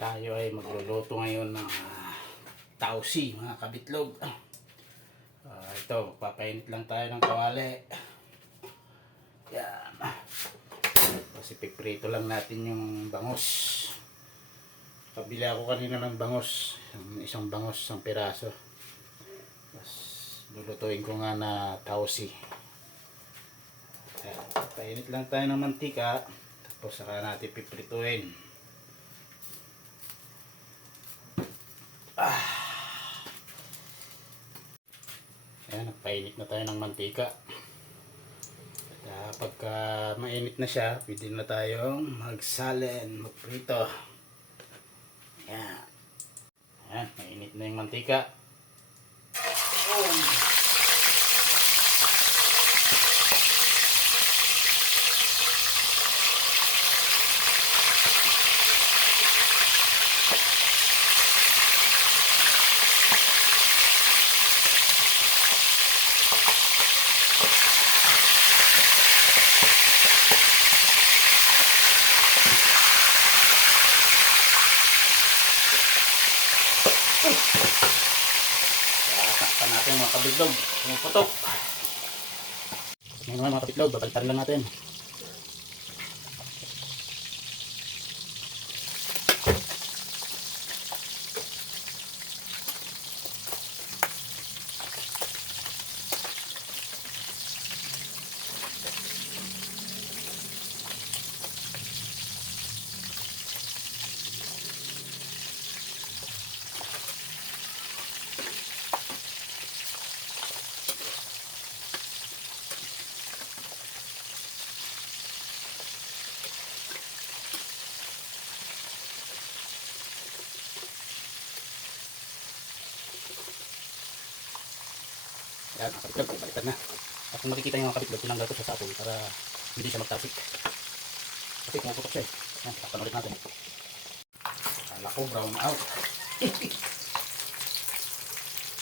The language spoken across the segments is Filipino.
Tayo ay magluluto ngayon ng tausi, mga kabitlog. Ito, papainit lang tayo ng kawali. Yan. Kasi piprito lang natin yung bangos. Pabili ako kanina ng bangos. Isang bangos, isang piraso. Tapos lulutuin ko nga na tausi. Yan. Painit lang tayo ng mantika. Tapos saka natin piprituin. Ayan, nagpainit na tayo ng mantika. At pagka mainit na siya, pwede na tayong magsalin, magprito. Ayan. Ayan, mainit na yung mantika. Sakpan natin mga kabitlog. Pumuputok. Ngayon naman mga kabitlog, babalitan lang natin. Yan, mga kabitlog, baliktad na. At kung makikita nyo mga kabitlog, tinanggal ko siya sa apoy para hindi siya magtasik. Kasi pumuputok siya eh. Yan, takpan ulit natin. Kala ko brown out.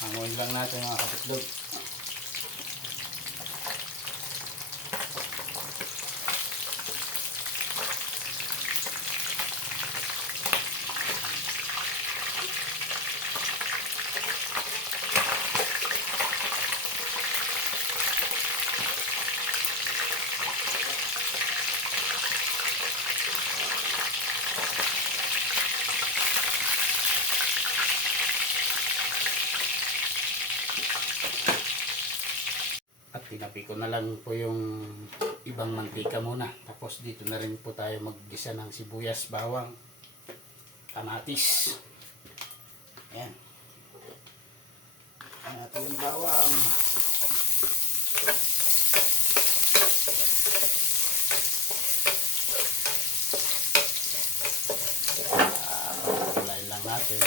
Hanguin lang natin mga kabitlog. At tinabi ko na lang po yung ibang mantika muna. Tapos dito na rin po tayo maggisa ng sibuyas, bawang, kamatis. Ayan. Ayan natin yung bawang. Kulain lang natin.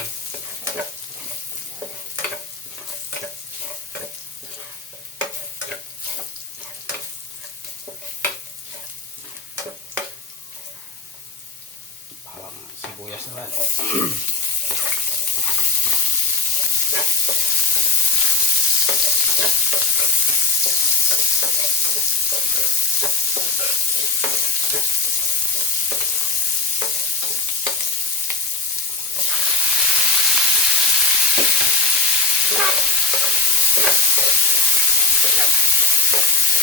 Sibuyas naman.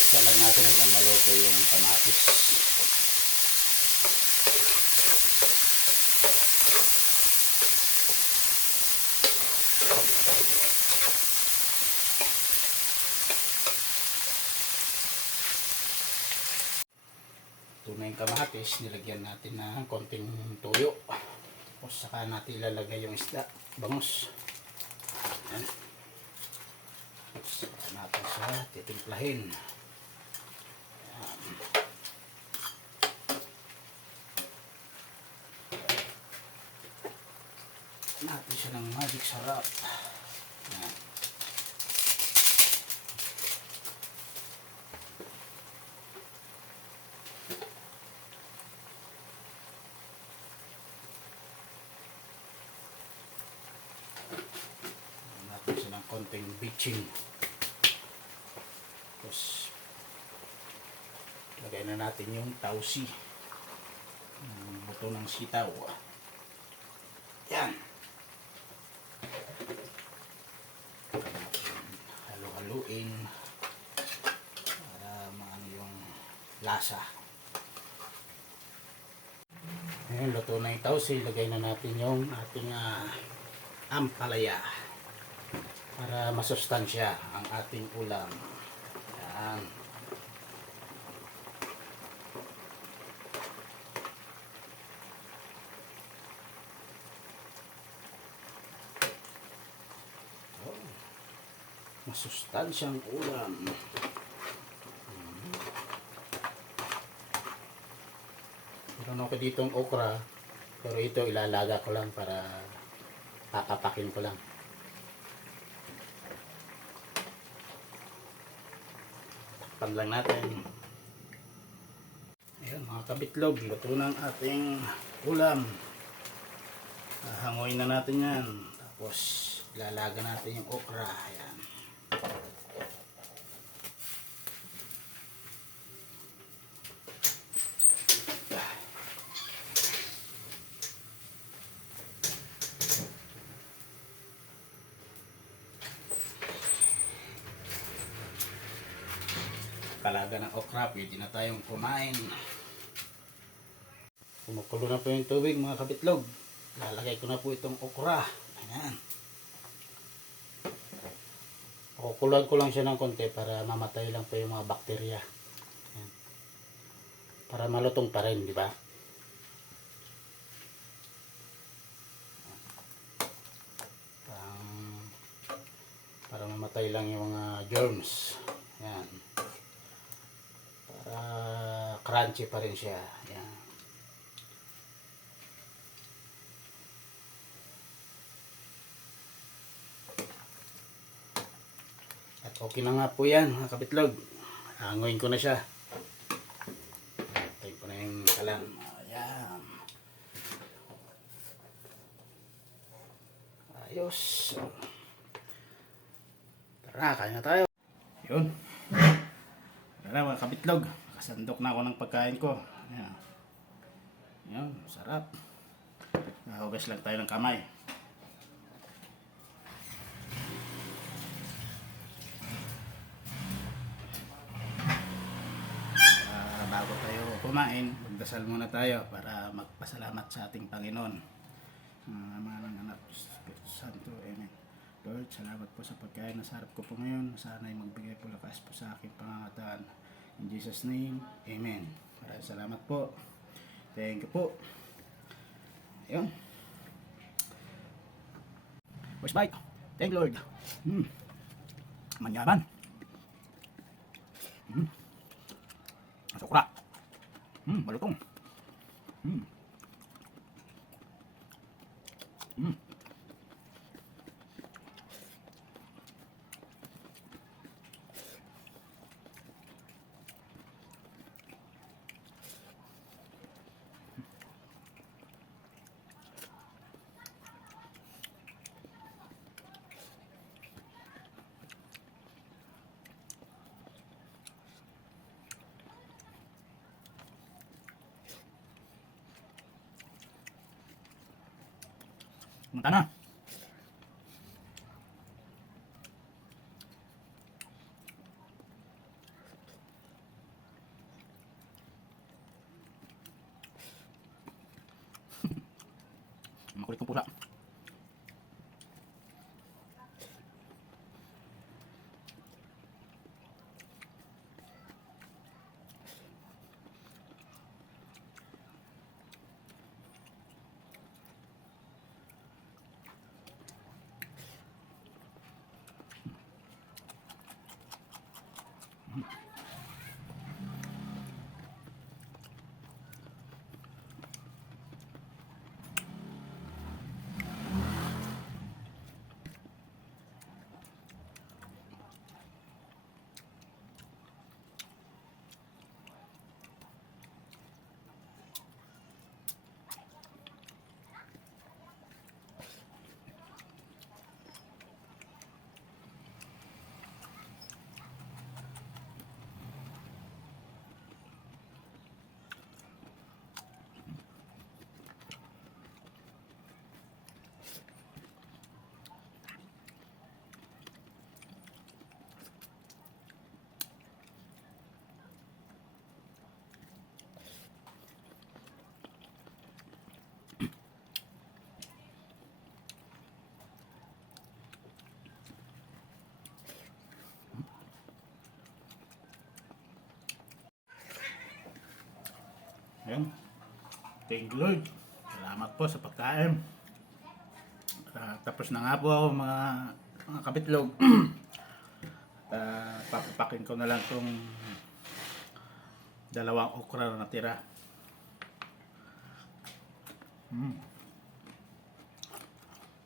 Isa lang natin hanggang maluto yung kamatis. Ito na yung kamatis, nilagyan natin ng konting tuyo. Tapos saka natin ilalagay yung isda, bangus. Ayan. Tapos saka natin siya titimplahin. Ayan. Natin siya ng magic sarap. Ayan. Natin siya ng konting bitching. Tapos lagay na natin yung tausi, buto ng sitaw. Yan. Halo-haluin para maano yung lasa. Ngayon, luto na yung tausi. Ilagay na natin yung ating ampalaya para masustansya ang ating ulam. Yan. Oh, masustansyang ulam. Meron ako ditong okra, pero ito ilalaga ko lang para papapakin ko lang. Takpan lang natin. Ayan mga kabitlog, luto ng ating ulam. Hanguin na natin yan. Tapos ilalaga natin yung okra. Ayan. Kalaga ng okra, pwede na tayong kumain. Kumukulo na po yung tubig mga kabitlog. Lalagay ko na po itong okra. Ayan. Kukulan ko lang siya ng konti para mamatay lang po yung mga bakterya. Ayan. Para malutong pa rin, di ba? Para mamatay lang yung mga germs. Ayan. Crunchy pa rin siya. Yan. At okay na nga po yan mga kabitlog. Hanguin ko na siya. Tayo ko na yung kalan. Ayan. Ayos. Tara, kain na tayo. Yun. Tara mga kabitlog. Kasandok na ako ng pagkain ko. Ayan. Ayan, sarap. Nahugas lang tayo ng kamay. Bago tayo kumain, magdasal muna tayo para magpasalamat sa ating Panginoon. Ama ng Anak, Espiritu Santo, Amen. Lord, salamat po sa pagkain na sarap ko po ngayon. Sana'y magbigay po lakas po sa aking pangangataan. In Jesus' name, Amen. Maraming salamat po. Thank you po. Ayun. First bite. Thank you, Lord. Manyaman. Masukra. Malutong. Punta na. Makulit kong pusa. Thank you Lord. Salamat po sa pagkain. Tapos na nga po ako mga kabitlog. Papapakin ko na lang tong dalawang okra na natira.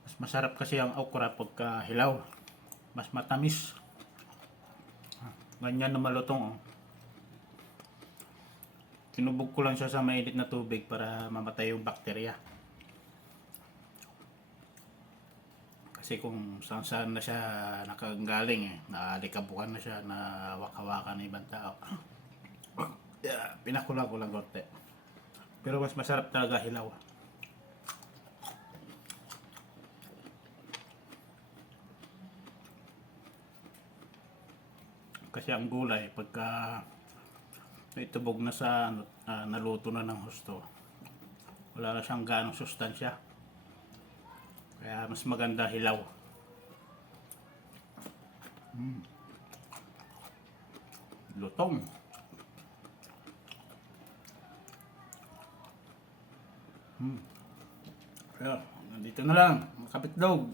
Mas masarap kasi ang okra pagka hilaw. Mas matamis. Ganyan na malutong. Oh. Kinubog ko lang siya sa mainit na tubig para mamatay yung bakterya. Kasi kung saan saan na siya nakagaling naalikabukan na siya, na wakawakan ng ibang tao. Yeah, pinakulang ko lang konti. Pero mas masarap talaga hilaw. Kasi ang gulay pagka itubog na sa naluto na ng husto, wala na siyang ganong sustansya. Kaya mas maganda hilaw. Lutong. Kaya nandito na lang mga kabitlog.